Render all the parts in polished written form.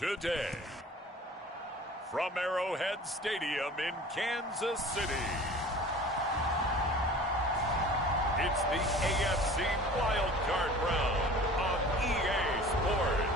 today. From Arrowhead Stadium in Kansas City, it's the AFC Wildcard Round on EA Sports.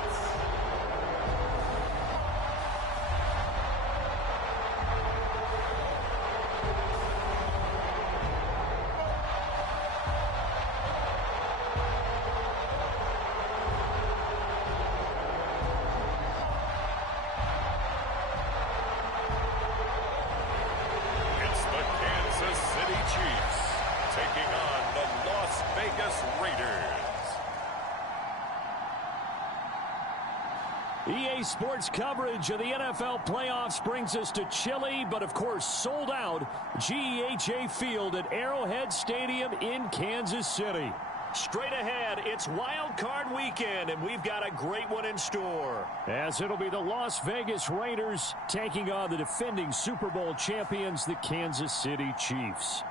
Cheifs taking on the Las Vegas Raiders. EA Sports coverage of the NFL playoffs brings us to chilly, but of course sold out GEHA Field at Arrowhead Stadium in Kansas City. Straight ahead, it's Wild Card Weekend, and we've got a great one in store. As it'll be the Las Vegas Raiders taking on the defending Super Bowl champions, the Kansas City Chiefs.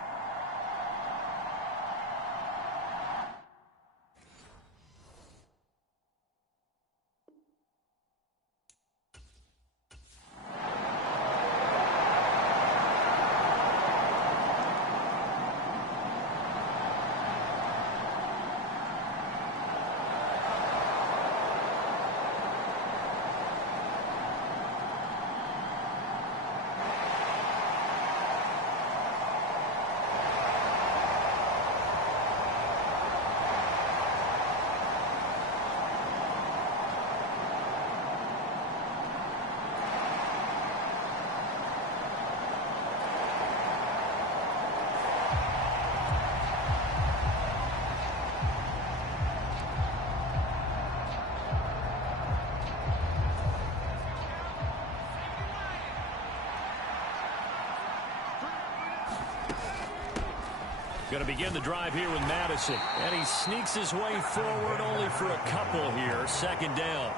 Going to begin the drive here with Madison. And he sneaks his way forward only for a couple here. Second down.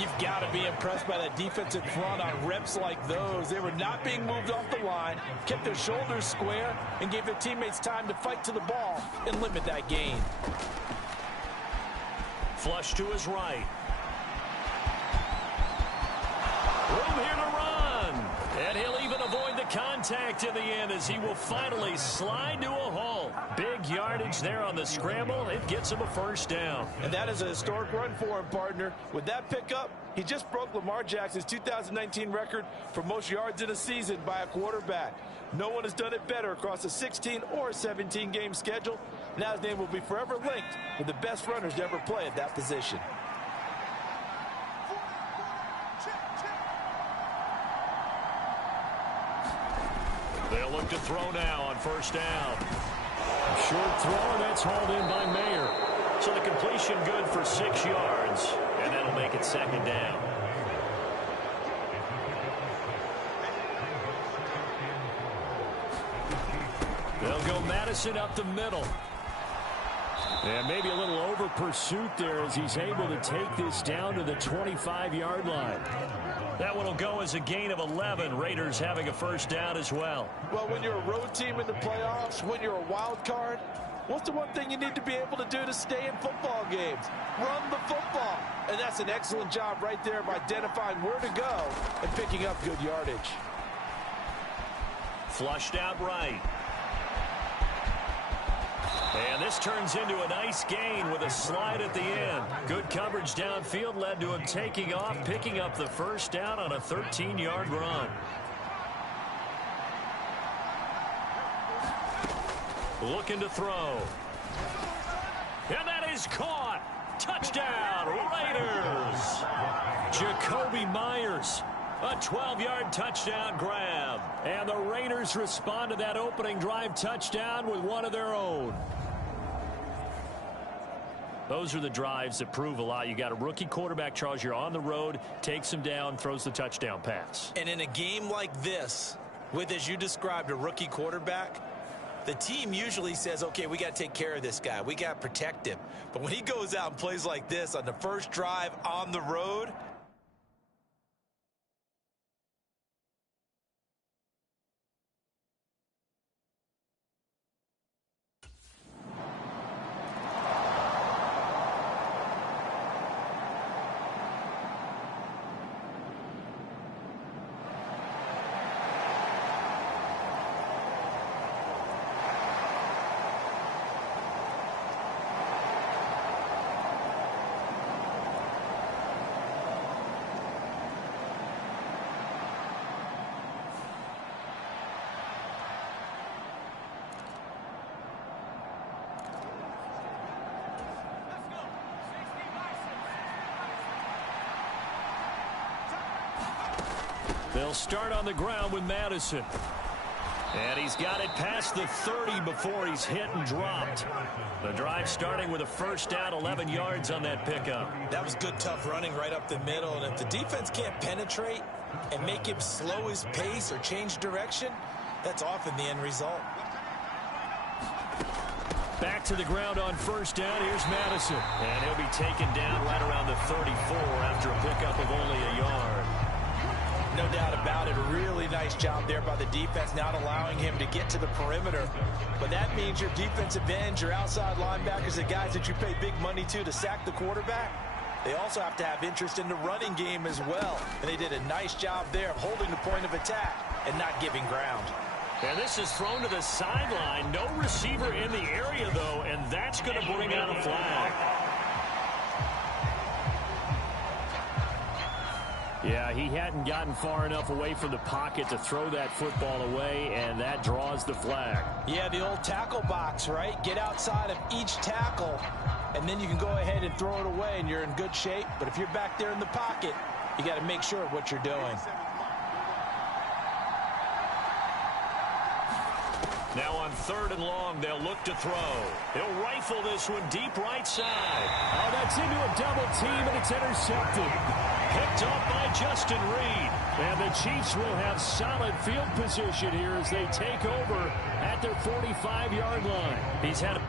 You've got to be impressed by that defensive front on reps like those. They were not being moved off the line, kept their shoulders square, and gave their teammates time to fight to the ball and limit that gain. Flush to his right. Room here to run. And he'll even avoid the contact in the end as he will finally slide to a halt. Big yardage there on the scramble. It gets him a first down. And that is a historic run for him, partner. With that pickup, he just broke Lamar Jackson's 2019 record for most yards in a season by a quarterback. No one has done it better across a 16 or 17 game schedule. Now his name will be forever linked with the best runners to ever play at that position. They'll look to throw now on first down. Short throw, and that's hauled in by Mayer. So the completion good for 6 yards, and that'll make it second down. They'll go Madison up the middle. And maybe a little over pursuit there as he's able to take this down to the 25-yard line. That one will go as a gain of 11. Raiders having a first down as well. Well, when you're a road team in the playoffs, when you're a wild card, what's the one thing you need to be able to do to stay in football games? Run the football. And that's an excellent job right there of identifying where to go and picking up good yardage. Flushed out right. And this turns into a nice gain with a slide at the end. Good coverage downfield led to him taking off, picking up the first down on a 13-yard run. Looking to throw. And that is caught. Touchdown, Raiders. Jacoby Myers. A 12-yard touchdown grab. And the Raiders respond to that opening drive touchdown with one of their own. Those are the drives that prove a lot. You got a rookie quarterback, Charles. You're on the road, takes him down, throws the touchdown pass. And in a game like this, with, as you described, a rookie quarterback, the team usually says, okay, we got to take care of this guy. We got to protect him. But when he goes out and plays like this on the first drive on the road, They'll start on the ground with Madison. And he's got it past the 30 before he's hit and dropped. The drive starting with a first down, 11 yards on that pickup. That was good, tough running right up the middle. And if the defense can't penetrate and make him slow his pace or change direction, that's often the end result. Back to the ground on first down. Here's Madison. And he'll be taken down right around the 34 after a pickup of only a yard. No doubt about it. Really nice job there by the defense, not allowing him to get to the perimeter. But that means your defensive ends, your outside linebackers, the guys that you pay big money to sack the quarterback, they also have to have interest in the running game as well. And they did a nice job there of holding the point of attack and not giving ground. And this is thrown to the sideline. No receiver in the area, though, and that's going to bring out a flag. Yeah, he hadn't gotten far enough away from the pocket to throw that football away, and that draws the flag. Yeah, the old tackle box, right? Get outside of each tackle, and then you can go ahead and throw it away, and you're in good shape. But if you're back there in the pocket, you got to make sure of what you're doing. Now on 3rd and long, they'll look to throw. He'll rifle this one deep right side. Oh, that's into a double team, and it's intercepted. Picked up by Justin Reed. And the Chiefs will have solid field position here as they take over at their 45-yard line. He's had a...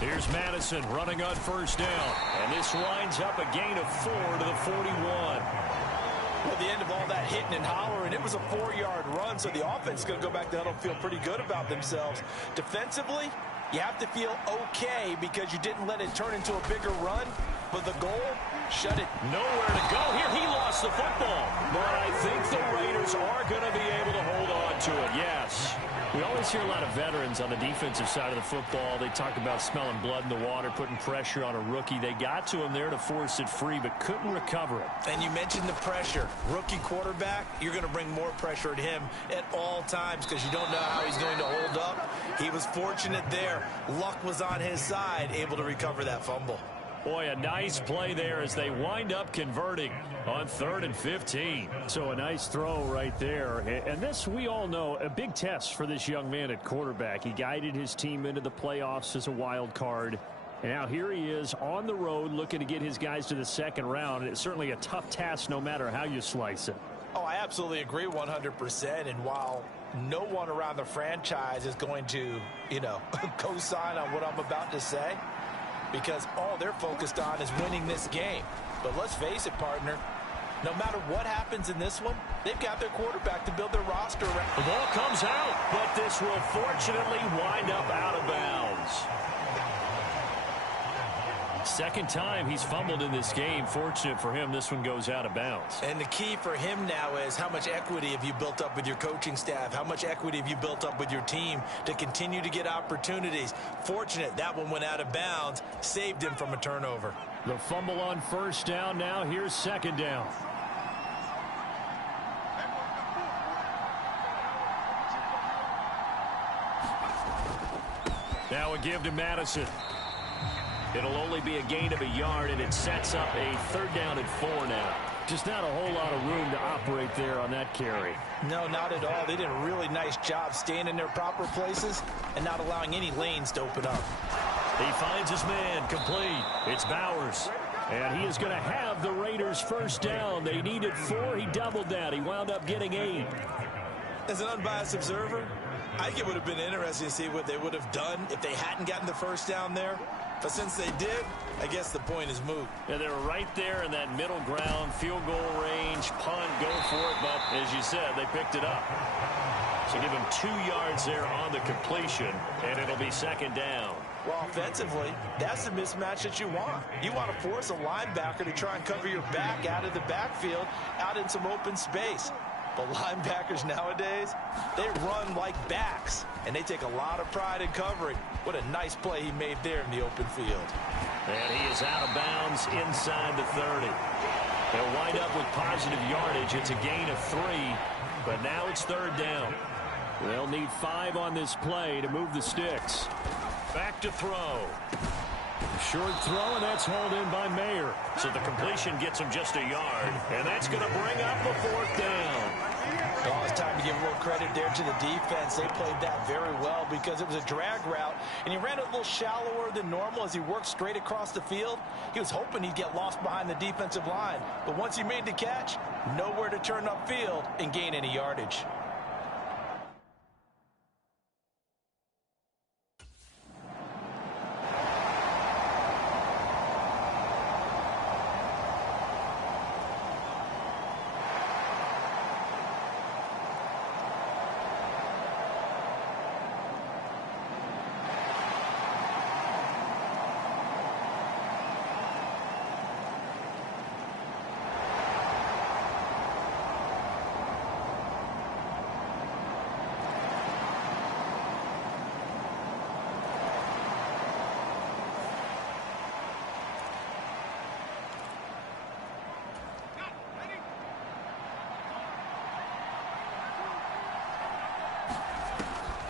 Here's Madison running on first down. And this winds up a gain of 4 to the 41. Well, the end of all that hitting and hollering, it was a 4-yard run, so the offense is going to go back to huddle and feel pretty good about themselves. Defensively, you have to feel okay because you didn't let it turn into a bigger run. But the goal, shut it. Nowhere to go. Here, he lost the football. But I think the Raiders are going to be able to hold on to it, yes. We always hear a lot of veterans on the defensive side of the football. They talk about smelling blood in the water, putting pressure on a rookie. They got to him there to force it free, but couldn't recover it. And you mentioned the pressure. Rookie quarterback, you're going to bring more pressure at him at all times because you don't know how he's going to hold up. He was fortunate there. Luck was on his side, able to recover that fumble. Boy, a nice play there as they wind up converting on 3rd and 15. So a nice throw right there. And this, we all know, a big test for this young man at quarterback. He guided his team into the playoffs as a wild card. And now here he is on the road looking to get his guys to the 2nd round. And it's certainly a tough task no matter how you slice it. Oh, I absolutely agree 100%. And while no one around the franchise is going to, co-sign on what I'm about to say, because all they're focused on is winning this game. But let's face it, partner, no matter what happens in this one, they've got their quarterback to build their roster around. The ball comes out, but this will fortunately wind up out of bounds. 2nd time he's fumbled in this game. Fortunate for him, this one goes out of bounds. And the key for him now is how much equity have you built up with your coaching staff? How much equity have you built up with your team to continue to get opportunities? Fortunate that one went out of bounds, saved him from a turnover. The fumble on first down. Now here's 2nd down. Now a give to Madison. It'll only be a gain of a yard, and it sets up a 3rd down and 4 now. Just not a whole lot of room to operate there on that carry. No, not at all. They did a really nice job staying in their proper places and not allowing any lanes to open up. He finds his man, complete. It's Bowers. And he is going to have the Raiders' 1st down. They needed 4. He doubled that. He wound up getting 8. As an unbiased observer, I think it would have been interesting to see what they would have done if they hadn't gotten the 1st down there. But since they did, I guess the point is moot. Yeah, they were right there in that middle ground, field goal range, punt, go for it. But as you said, they picked it up. So give him 2 yards there on the completion, and it'll be second down. Well, offensively, that's the mismatch that you want. You want to force a linebacker to try and cover your back out of the backfield, out in some open space. But linebackers nowadays, they run like backs, and they take a lot of pride in covering. What a nice play he made there in the open field. And he is out of bounds inside the 30. They'll wind up with positive yardage. It's a gain of 3, but now it's third down. They'll need 5 on this play to move the sticks. Back to throw. Short throw, and that's hauled in by Mayer. So the completion gets him just a yard, and that's going to bring up the 4th down. Oh, it's time to give a little credit there to the defense. They played that very well because it was a drag route, and he ran it a little shallower than normal as he worked straight across the field. He was hoping he'd get lost behind the defensive line, but once he made the catch, nowhere to turn upfield and gain any yardage.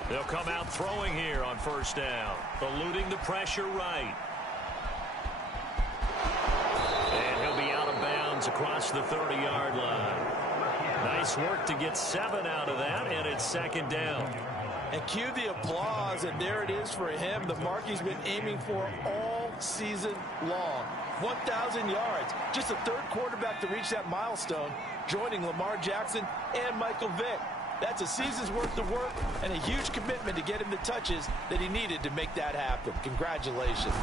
They'll come out throwing here on first down, eluding the pressure right. And he'll be out of bounds across the 30-yard line. Nice work to get 7 out of that, and it's second down. And cue the applause, and there it is for him, the mark he's been aiming for all season long. 1,000 yards, just the 3rd quarterback to reach that milestone, joining Lamar Jackson and Michael Vick. That's a season's worth of work and a huge commitment to get him the touches that he needed to make that happen. Congratulations.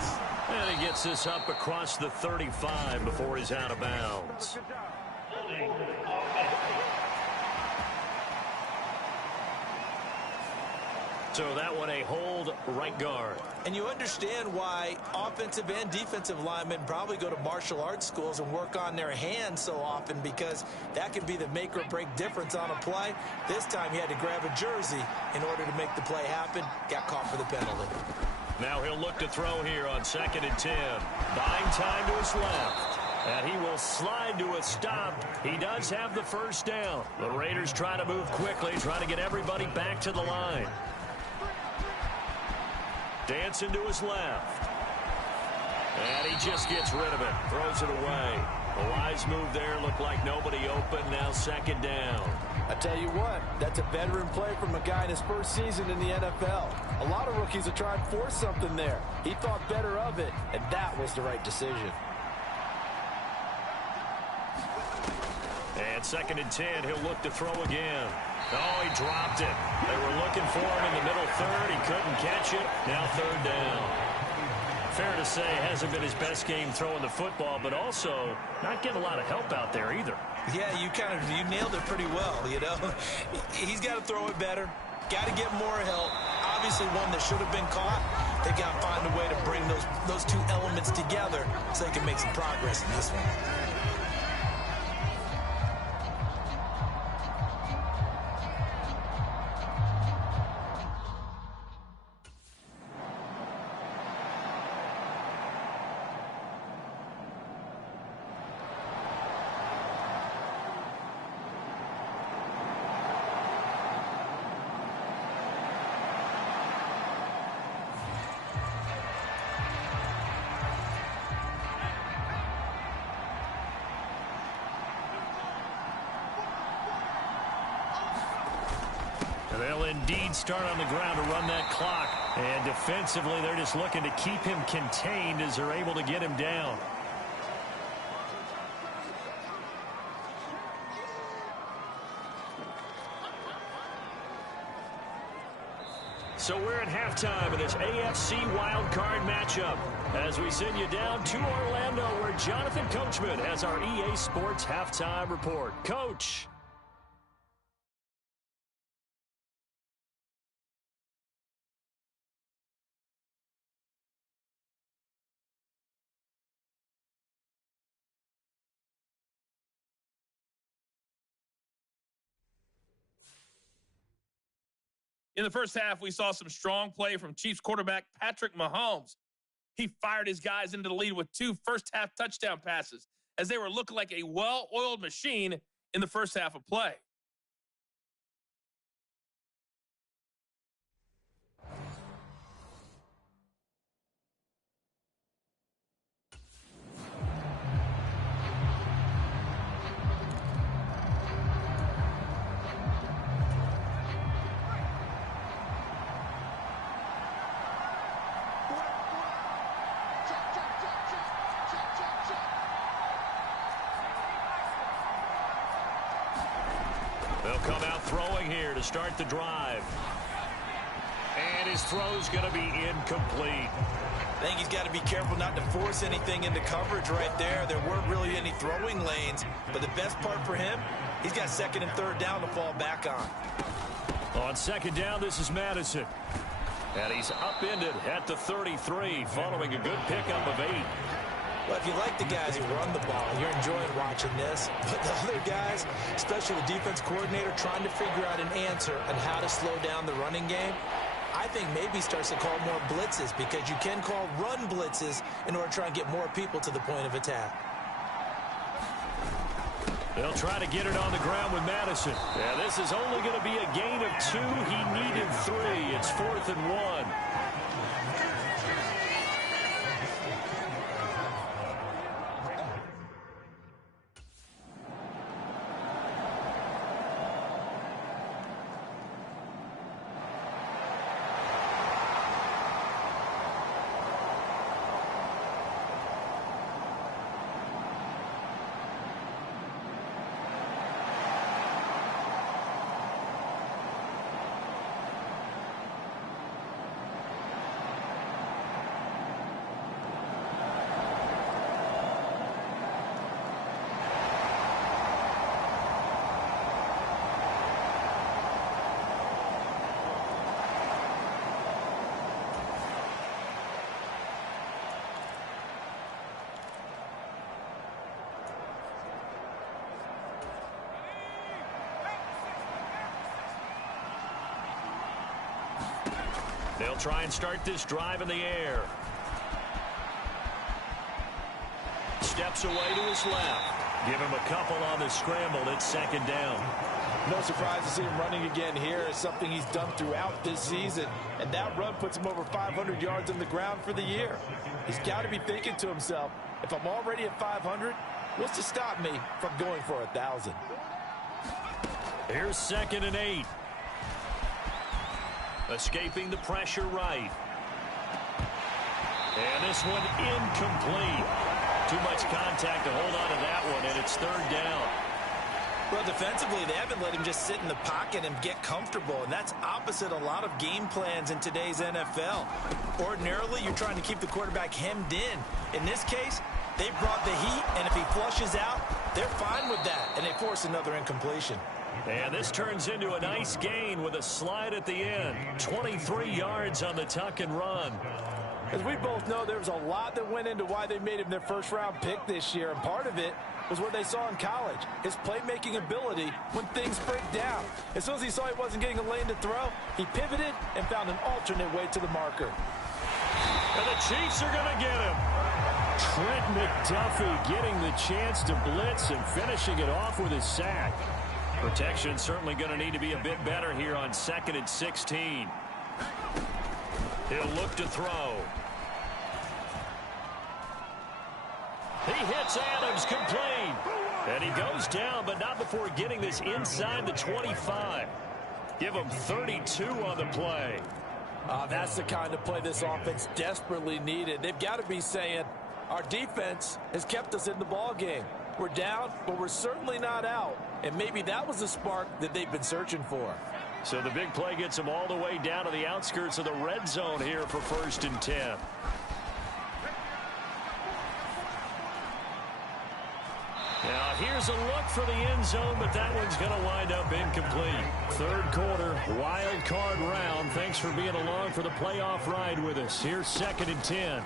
And he gets this up across the 35 before he's out of bounds. So that one a hold right guard. And you understand why offensive and defensive linemen probably go to martial arts schools and work on their hands so often, because that can be the make or break difference on a play. This time he had to grab a jersey in order to make the play happen. Got caught for the penalty. Now he'll look to throw here on 2nd and 10. Buying time to his left. And he will slide to a stop. He does have the first down. The Raiders try to move quickly, trying to get everybody back to the line. Dancing to his left. And he just gets rid of it. Throws it away. A wise move there. Looked like nobody open. Now second down. I tell you what, that's a veteran play from a guy in his first season in the NFL. A lot of rookies will try and force something there. He thought better of it, and that was the right decision. And 2nd and 10, he'll look to throw again. Oh, he dropped it. They were looking for him in the middle 3rd. He couldn't catch it. Now 3rd down. Fair to say, hasn't been his best game throwing the football, but also not getting a lot of help out there either. Yeah, you nailed it pretty well, you know. He's got to throw it better. Got to get more help. Obviously one that should have been caught. They got to find a way to bring those 2 elements together so they can make some progress in this one. They'll indeed start on the ground to run that clock. And defensively, they're just looking to keep him contained as they're able to get him down. So we're at halftime in this AFC wildcard matchup as we send you down to Orlando, where Jonathan Coachman has our EA Sports halftime report. Coach. In the first half, we saw some strong play from Chiefs quarterback Patrick Mahomes. He fired his guys into the lead with 2 first-half touchdown passes as they were looking like a well-oiled machine in the first half of play. They'll come out throwing here to start the drive. And his throw's going to be incomplete. I think he's got to be careful not to force anything into coverage right there. There weren't really any throwing lanes, but the best part for him, he's got second and third down to fall back on. On second down, this is Madison. And he's upended at the 33 following a good pickup of 8. Well, if you like the guys who run the ball, you're enjoying watching this. But the other guys, especially the defense coordinator, trying to figure out an answer on how to slow down the running game, I think maybe starts to call more blitzes, because you can call run blitzes in order to try and get more people to the point of attack. They'll try to get it on the ground with Madison. Yeah, this is only going to be a gain of 2. He needed 3. It's 4th and 1. They'll try and start this drive in the air. Steps away to his left. Give him a couple on the scramble. It's second down. No surprise to see him running again here. It's something he's done throughout this season. And that run puts him over 500 yards on the ground for the year. He's got to be thinking to himself, if I'm already at 500, what's to stop me from going for 1,000? Here's 2nd and 8. Escaping the pressure right. And this one incomplete. Too much contact to hold on to that one, and it's 3rd down. Well, defensively, they haven't let him just sit in the pocket and get comfortable, and that's opposite a lot of game plans in today's NFL. Ordinarily, you're trying to keep the quarterback hemmed in. In this case, they brought the heat, and if he flushes out, they're fine with that, and they force another incompletion. And this turns into a nice gain with a slide at the end. 23 yards on the tuck and run. As we both know, there was a lot that went into why they made him their first-round pick this year, and part of it was what they saw in college, his playmaking ability when things break down. As soon as he saw he wasn't getting a lane to throw, he pivoted and found an alternate way to the marker. And the Chiefs are going to get him. Trent McDuffie getting the chance to blitz and finishing it off with his sack. Protection certainly going to need to be a bit better here on 2nd and 16. He'll look to throw. He hits Adams complete. And he goes down, but not before getting this inside the 25. Give him 32 on the play. That's the kind of play this offense desperately needed. They've got to be saying, our defense has kept us in the ball game. We're down, but we're certainly not out. And maybe that was the spark that they've been searching for. So the big play gets them all the way down to the outskirts of the red zone here for 1st and 10. Now here's a look for the end zone, but that one's going to wind up incomplete. 3rd quarter, wild card round. Thanks for being along for the playoff ride with us. Here's 2nd and 10.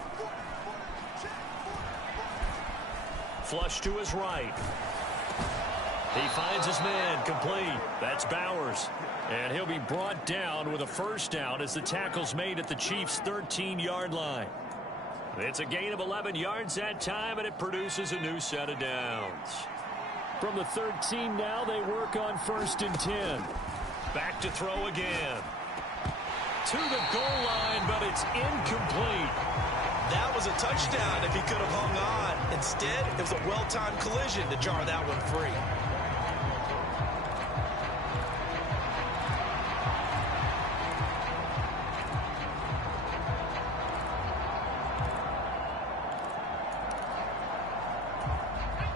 Flush to his right. He finds his man complete. That's Bowers. And he'll be brought down with a first down as the tackle's made at the Chiefs' 13-yard line. It's a gain of 11 yards that time, and it produces a new set of downs. From the 13 now, they work on 1st and 10. Back to throw again. To the goal line, but it's incomplete. That was a touchdown if he could have hung on. Instead, it was a well-timed collision to jar that one free.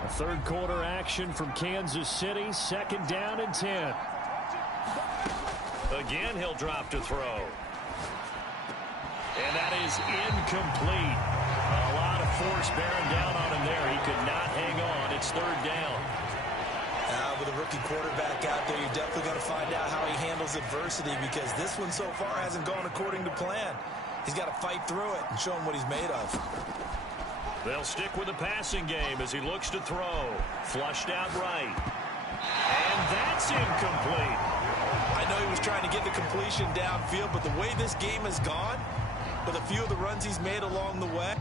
A third quarter action from Kansas City. 2nd down and 10. Again, he'll drop to throw. And that is incomplete. A lot of force bearing down on him there. He could not hang on. It's 3rd down. With a rookie quarterback out there, you're definitely going to find out how he handles adversity, because this one so far hasn't gone according to plan. He's got to fight through it and show him what he's made of. They'll stick with the passing game as he looks to throw. Flushed out right. And that's incomplete. I know he was trying to get the completion downfield, but the way this game has gone, with a few of the runs he's made along the way.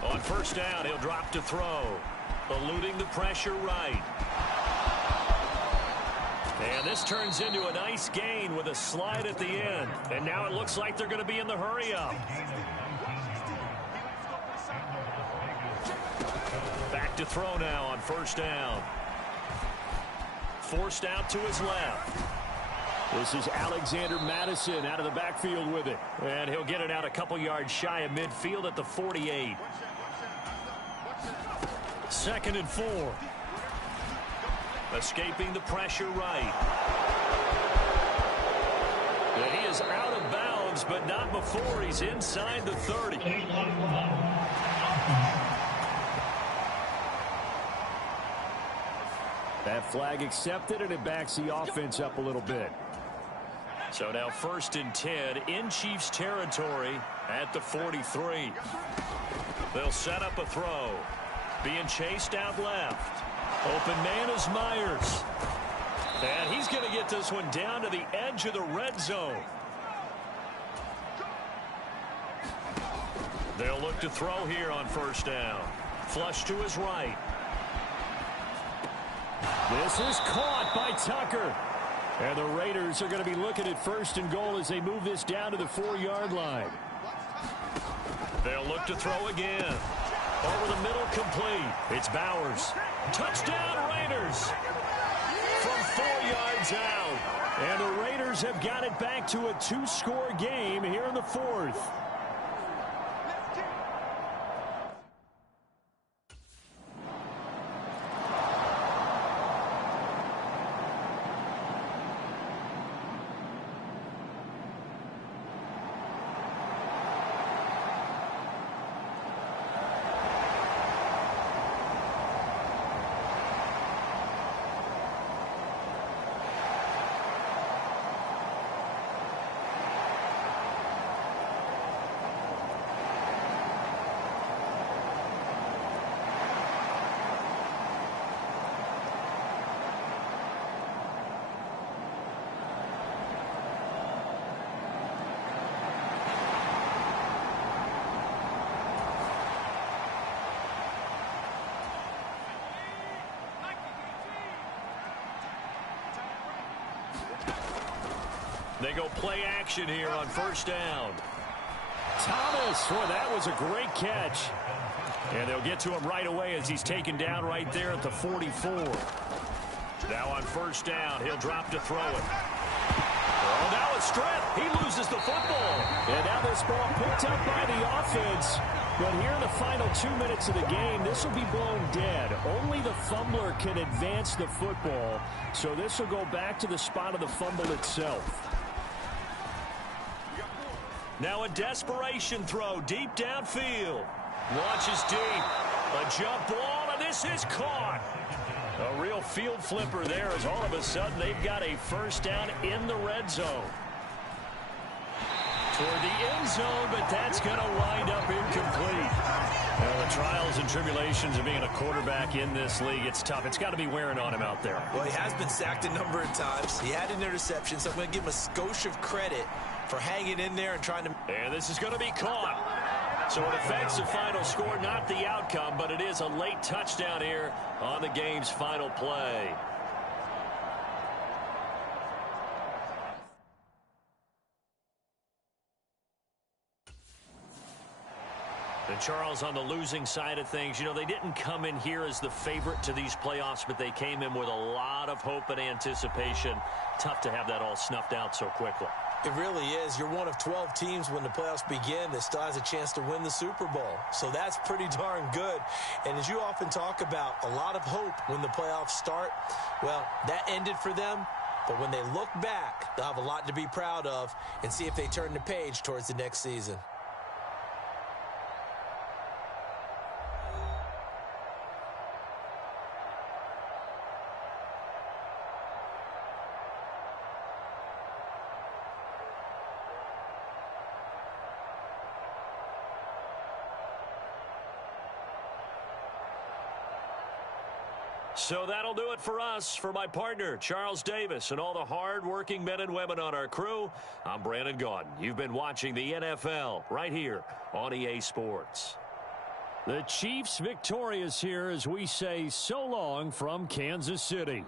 On 1st down, he'll drop to throw. Eluding the pressure right. And this turns into a nice gain with a slide at the end. And now it looks like they're going to be in the hurry-up. Back to throw now on 1st down. Forced out to his left. This is Alexander Madison out of the backfield with it. And he'll get it out a couple yards shy of midfield at the 48. 2nd and 4. Escaping the pressure right. And he is out of bounds, but not before he's inside the 30. That flag accepted, and it backs the offense up a little bit. So now 1st and 10 in Chiefs territory at the 43. They'll set up a throw. Being chased out left. Open man is Myers. And he's going to get this one down to the edge of the red zone. They'll look to throw here on 1st down. Flush to his right. This is caught by Tucker. And the Raiders are going to be looking at 1st and goal as they move this down to the 4-yard line. They'll look to throw again. Over the middle, complete. It's Bowers. Touchdown, Raiders. From 4 yards out. And the Raiders have got it back to a 2-score game here in the 4th. They go play action here on first down. Thomas, boy, that was a great catch. And they'll get to him right away as he's taken down right there at the 44. Now on first down, he'll drop to throw it. Oh, now a strip. He loses the football. And now this ball picked up by the offense. But here in the final 2 minutes of the game, this will be blown dead. Only the fumbler can advance the football. So this will go back to the spot of the fumble itself. Now a desperation throw deep downfield. Launches deep. A jump ball, and this is caught. A real field flipper there as all of a sudden they've got a first down in the red zone. Toward the end zone, but that's going to wind up incomplete. Now, the trials and tribulations of being a quarterback in this league, it's tough. It's got to be wearing on him out there. Well, he has been sacked a number of times. He had an interception, so I'm going to give him a skosh of credit for hanging in there and trying to... And this is going to be caught. So it affects the final score, not the outcome, but it is a late touchdown here on the game's final play. And Charles, on the losing side of things, you know, they didn't come in here as the favorite to these playoffs, but they came in with a lot of hope and anticipation. Tough to have that all snuffed out so quickly. It really is. You're one of 12 teams when the playoffs begin that still has a chance to win the Super Bowl. So that's pretty darn good. And as you often talk about, a lot of hope when the playoffs start. Well, that ended for them. But when they look back, they'll have a lot to be proud of and see if they turn the page towards the next season. So that'll do it for us. For my partner, Charles Davis, and all the hard-working men and women on our crew, I'm Brandon Gaudin. You've been watching the NFL right here on EA Sports. The Chiefs victorious here as we say so long from Kansas City.